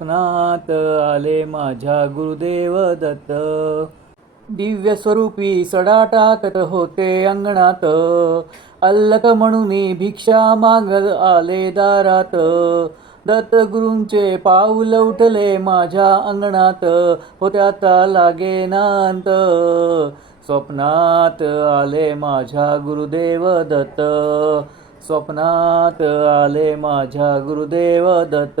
स्वप्नात आले माझ्या गुरुदेव दत्त. दिव्य स्वरूपी सडा टाकत होते अंगणात, अल्लक म्हणून भिक्षा मागत आले दारात. दत्तगुरूंचे पाऊल उठले माझ्या अंगणात, होत्याचा लागेनांत. स्वप्नात आले माझ्या गुरुदेव दत्त. स्वप्नात आले माझ्या गुरुदेव दत्त.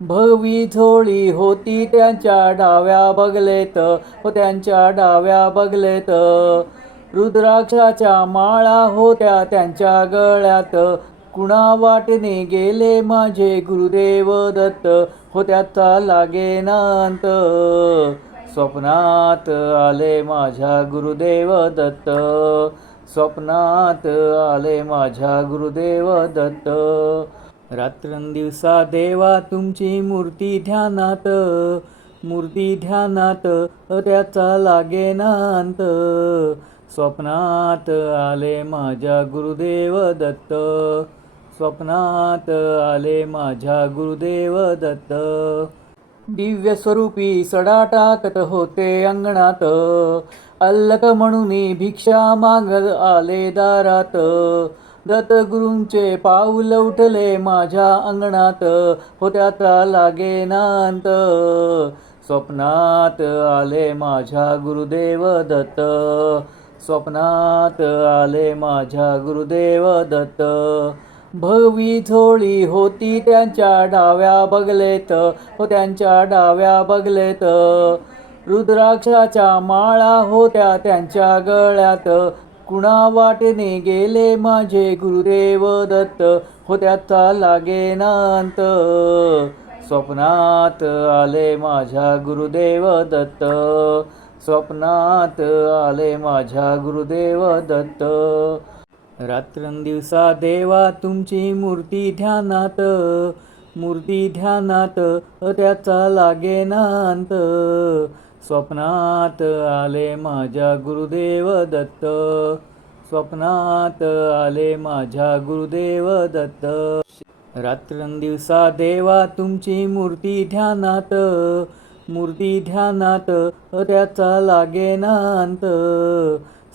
भगवी झोळी होती त्यांच्या डाव्या बगलेत, त्यांच्या डाव्या बगलेत. रुद्राक्षाच्या माळा होत्या त्यांच्या गळ्यात, कुणा वाटेने गेले माझे गुरुदेव दत्त, होत्याचा लागेनांत. स्वप्नात आले माझ्या गुरुदेव दत्त. स्वप्नात आले माझ्या गुरुदेव दत्त. रात्रंदिवसा देवा तुमची मूर्ती ध्यानात, मूर्ती ध्यानात त्याचा लागेनांत. स्वप्नात आले माझ्या गुरुदेव दत्त. स्वप्नात आले माझ्या गुरुदेव दत्त. दिव्य स्वरूपी सडा टाकत होते अंगणात, अल्लक म्हणून भिक्षा मागत आले दारात. दत्तगुरूंचे पाऊल उठले माझ्या अंगणात, होत्याचा लागेनांत. स्वप्नात आले माझ्या गुरुदेव दत्त. स्वप्नात आले माझ्या गुरुदेव दत्त. भगवी झोळी होती त्यांच्या डाव्या बगलेत, त्यांच्या डाव्या बगलेत. रुद्राक्षाच्या माळा होत्या त्यांच्या गळ्यात, कुणा वाटेने गेले माझे गुरुदेव दत्त, होत्याचा लागेनांत. स्वप्नात आले माझ्या गुरुदेव दत्त. स्वप्नात आले माझ्या गुरुदेव दत्त. रात्रंदिवसा देवा तुमची मूर्ती ध्यानात, मूर्ती ध्यानात त्याचा लागेनांत. स्वप्नात आले माझ्या गुरुदेव दत्त. स्वप्नात आले माझ्या गुरुदेव दत्त. रात्रंदिवसा देवा तुमची मूर्ती ध्यानात, मूर्ती ध्यानात त्याचा लागेनांत.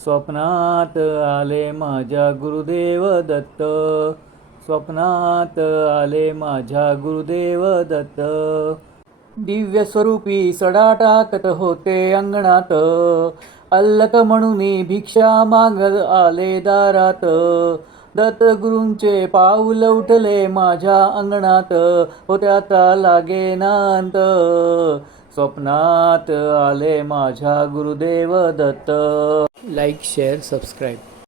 स्वप्नात आले माझ्या गुरुदेव दत्त. स्वप्नात आले माझ्या गुरुदेव दत्त. दिव्य स्वरूपी सडा टाकत होते अंगणात, अल्लक म्हणून भिक्षा मागत आले दारात. दत्तगुरूंचे पाऊल उठले माझ्या अंगणात, होत्याचा लागेनांत. स्वप्नात आले माझ्या Gurudev Datta. Like, share, subscribe.